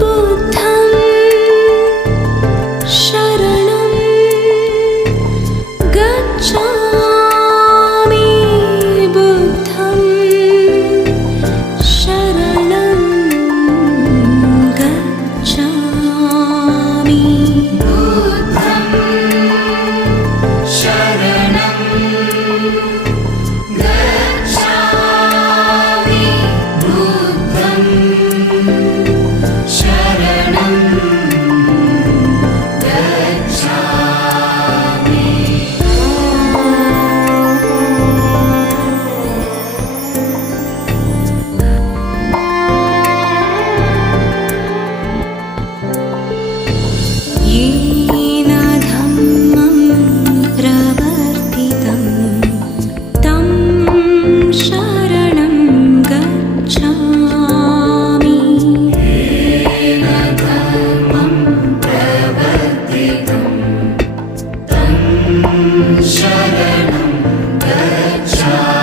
बुद्धं शरणं गच्छामि बुद्धं शरणं गच्छामि बुद्धं शरणं गच्छामि बुद्धं शरणं येन धम्मं प्रवर्तितं तं शरणं गच्छामि येन धम्मं प्रवर्तितं तं शरणं गच्छामि